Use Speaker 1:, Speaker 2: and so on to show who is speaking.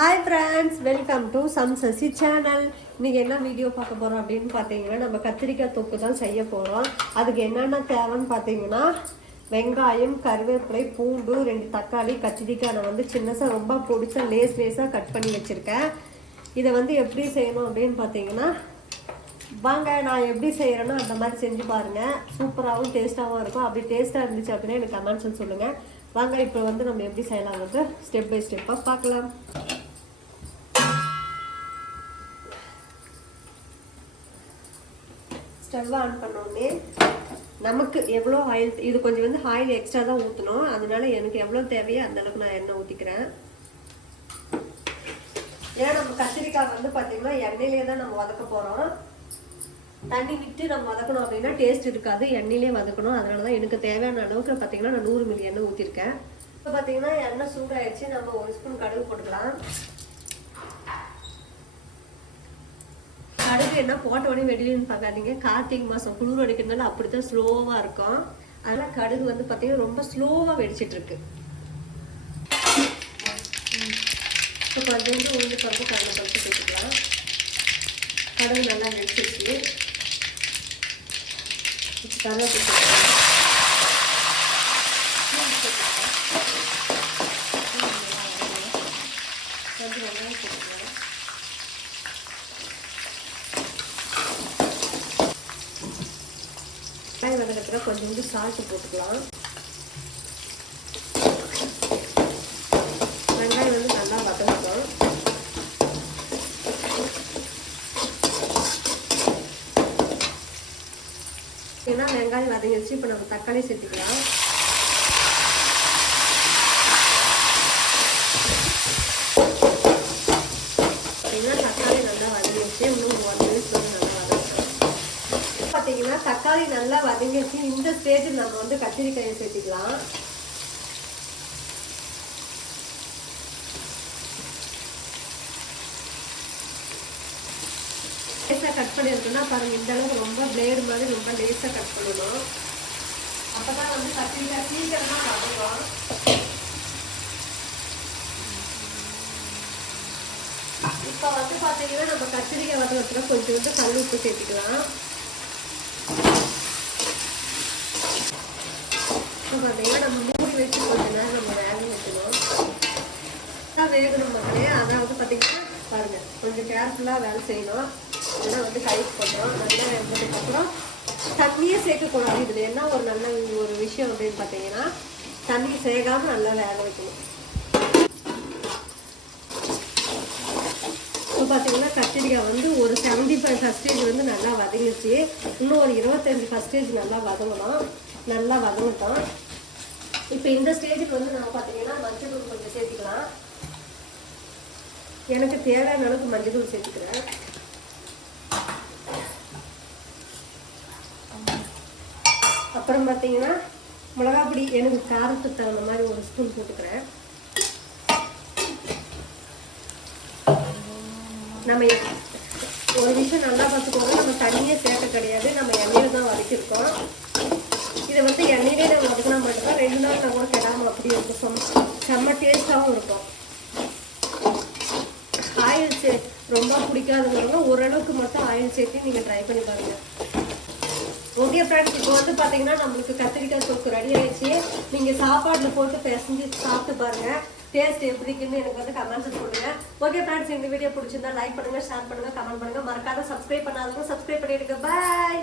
Speaker 1: Hi friends welcome to சம் Sasi channel இன்றைக்கி என்ன வீடியோ பார்க்க போகிறோம் அப்படின்னு பார்த்தீங்கன்னா நம்ம கத்திரிக்காய் தொக்கு தான் செய்ய போகிறோம் அதுக்கு என்னென்ன தேவைன்னு பார்த்தீங்கன்னா வெங்காயம் கருவேப்பிலை பூண்டு ரெண்டு தக்காளி கத்திரிக்காய் நான் வந்து சின்னசாக ரொம்ப பிடிச்ச லேஸ் லேஸாக கட் பண்ணி வச்சுருக்கேன். இதை வந்து எப்படி செய்யணும் அப்படின்னு பார்த்தீங்கன்னா வாங்க நான் எப்படி செய்கிறேனோ அந்த மாதிரி செஞ்சு பாருங்கள் சூப்பராகவும் டேஸ்ட்டாகவும் இருக்கும். அப்படி டேஸ்ட்டாக இருந்துச்சு அப்படின்னா எனக்கு கமெண்ட்ஸ் சொல்லுங்கள் வாங்க இப்போ வந்து நம்ம எப்படி செய்யலாங்கிறது ஸ்டெப் பை ஸ்டெப்பாக பார்க்கலாம். ஸ்டவ் ஆன் பண்ணோடனே நமக்கு எவ்வளோ ஆயில் இது கொஞ்சம் வந்து ஆயில் எக்ஸ்ட்ரா தான் ஊற்றணும் அதனால எனக்கு எவ்வளோ தேவையோ அந்த அளவுக்கு நான் எண்ணெய் ஊற்றிக்கிறேன் ஏன்னா நம்ம கத்திரிக்காய் வந்து பார்த்தீங்கன்னா எண்ணெயிலே தான் நம்ம வதக்க போகிறோம் தண்ணி விட்டு நம்ம வதக்கணும் அப்படின்னா டேஸ்ட் இருக்காது. எண்ணெயிலே வதக்கணும். அதனால தான் எனக்கு தேவையான அளவுக்கு பார்த்தீங்கன்னா நான் நூறு மில்லி எண்ணெய் ஊற்றிருக்கேன் இப்போ பார்த்தீங்கன்னா எண்ணெய் சூடாயிடுச்சு. நம்ம ஒரு ஸ்பூன் கடுகு போட்டுக்கலாம். கடுகு என்ன போட்ட உடனே பார்க்காதீங்க. கார்த்திகை மாதம் குளிர் அடிக்கிறதுனால அப்படித்தான் ஸ்லோவாக இருக்கும். அதனால் கடுகு வந்து பார்த்தீங்கன்னா ரொம்ப ஸ்லோவாக வெடிச்சிட்டு இருக்கு இப்போ கொஞ்சம் உளுந்து பருப்பு கடலை பருப்பு சேர்த்துக்கலாம். கடுகு நல்லா வெடிச்சிருச்சு. கருவேப்பிலை சேர்த்துக்கலாம் பூண்டு சேர்த்துக்கலாம். பூண்டு நல்லா வதங்கணும். கொஞ்சம் வெங்காயம் சேர்த்துக்கலாம் வெங்காயம் வதக்கத்தில் கொஞ்சோண்டு சால்ட்டு போட்டுக்கலாம். வெங்காயம் வந்து நல்லா வதங்கட்டும். ஏன்னா வெங்காயம் வதங்கிடுச்சு இப்போ நம்ம தக்காளி சேர்த்துக்கலாம் பார்த்தீங்கன்னா தக்காளி நல்லா வதங்கிடுச்சு இன்னும் ஒன் மினிட்ஸ் வந்து நல்லா வதங்கட்டும் பார்த்தீங்கன்னா தக்காளி நல்லா வதங்கிடுச்சு. இந்த ஸ்டேஜில் நம்ம வந்து கத்திரிக்காயை சேர்த்துக்கலாம். லேசாக கட் பண்ணியிருக்குன்னா பாருங்க இந்த அளவுக்கு ரொம்ப பிளேடு மாதிரி ரொம்ப லேசாக கட் பண்ணணும். அப்போ தான் வந்து கத்திரிக்காய் சீக்கிரமாக வதங்கும் இப்போ வந்து பார்த்தீங்கன்னா நம்ம கத்திரிக்காய் வதங்கத்துல கொஞ்சம் வந்து கல் உப்பு சேர்த்துக்கலாம். பார்த்தீங்கன்னா நம்ம மூடி வச்சு கொஞ்ச நேரம் நம்ம வேக வைக்கணும் தான் வேகணும் மக்களே வந்து பார்த்தீங்கன்னா பாருங்க கொஞ்சம் கேர்ஃபுல்லாக வேலை செய்யணும். ஏன்னா வந்து கை போட்டோம். நல்லா வெந்ததுக்கப்புறம் தண்ணியே சேர்க்கக்கூடாது. இதில் என்ன ஒரு நல்ல ஒரு விஷயம் அப்படின்னு பார்த்தீங்கன்னா தண்ணி சேர்க்காம நல்லா வேக வைக்கணும். பார்த்தீங்கன்னா கத்திரிக்காய் வந்து ஒரு செவன்டி ஃபைவ் பர்சன்டேஜ் வந்து நல்லா வதங்கிச்சு இன்னும் ஒரு இருபத்தஞ்சி பர்சன்டேஜ் நல்லா வதங்கணும். நல்லா வதங்கட்டும். இப்போ இந்த ஸ்டேஜுக்கு வந்து நம்ம பார்த்தீங்கன்னா மஞ்சள் தூள் கொஞ்சம் சேர்த்துக்கலாம். எனக்கு தேவையான அளவுக்கு மஞ்சள் தூள் சேர்த்துக்கிறேன். அப்புறம் பார்த்தீங்கன்னா மிளகாப்பொடி எனக்கு காரத்துக்கு தகுந்த மாதிரி ஒரு ஸ்பூன் போட்டுக்கிறேன். நம்ம ஒரு விஷயம் நல்லா பார்த்துக்கோங்க. நம்ம தண்ணியே சேர்க்க கிடையாது. நம்ம எண்ணெயில் தான் வதக்கியிருக்கோம். இதை வந்து எண்ணெயிலே நம்ம வதக்கினா மட்டும்தான் ரெண்டு நாள் நம்ம கூட கிடாமல் அப்படி இருக்கும். செம்ம செம்ம டேஸ்ட்டாகவும் இருக்கும். ஆயில் சே ரொம்ப பிடிக்காதவங்க ஓரளவுக்கு மட்டும் ஆயில் சேர்த்து நீங்கள் ட்ரை பண்ணி பாருங்கள் ஓகே ஃப்ரெண்ட்ஸ் இப்போ வந்து பார்த்தீங்கன்னா நம்மளுக்கு கத்திரிக்காய் தொக்கு ரெடி ஆயிடுச்சு. நீங்கள் சாப்பாட்டில் போட்டு பிசைஞ்சு சாப்பிட்டு பாருங்கள் டேஸ்ட் எப்படி இருக்குன்னு எனக்கு வந்து கமெண்ட்ஸ் சொல்லுங்க. ஓகே ஃப்ரெண்ட்ஸ் இந்த வீடியோ பிடிச்சிருந்தா லைக் பண்ணுங்க ஷேர் பண்ணுங்க கமெண்ட் பண்ணுங்க. மறக்காத சப்ஸ்கிரைப் பண்ணாதவங்க சப்ஸ்கிரைப் பண்ணிடுங்க. பாய்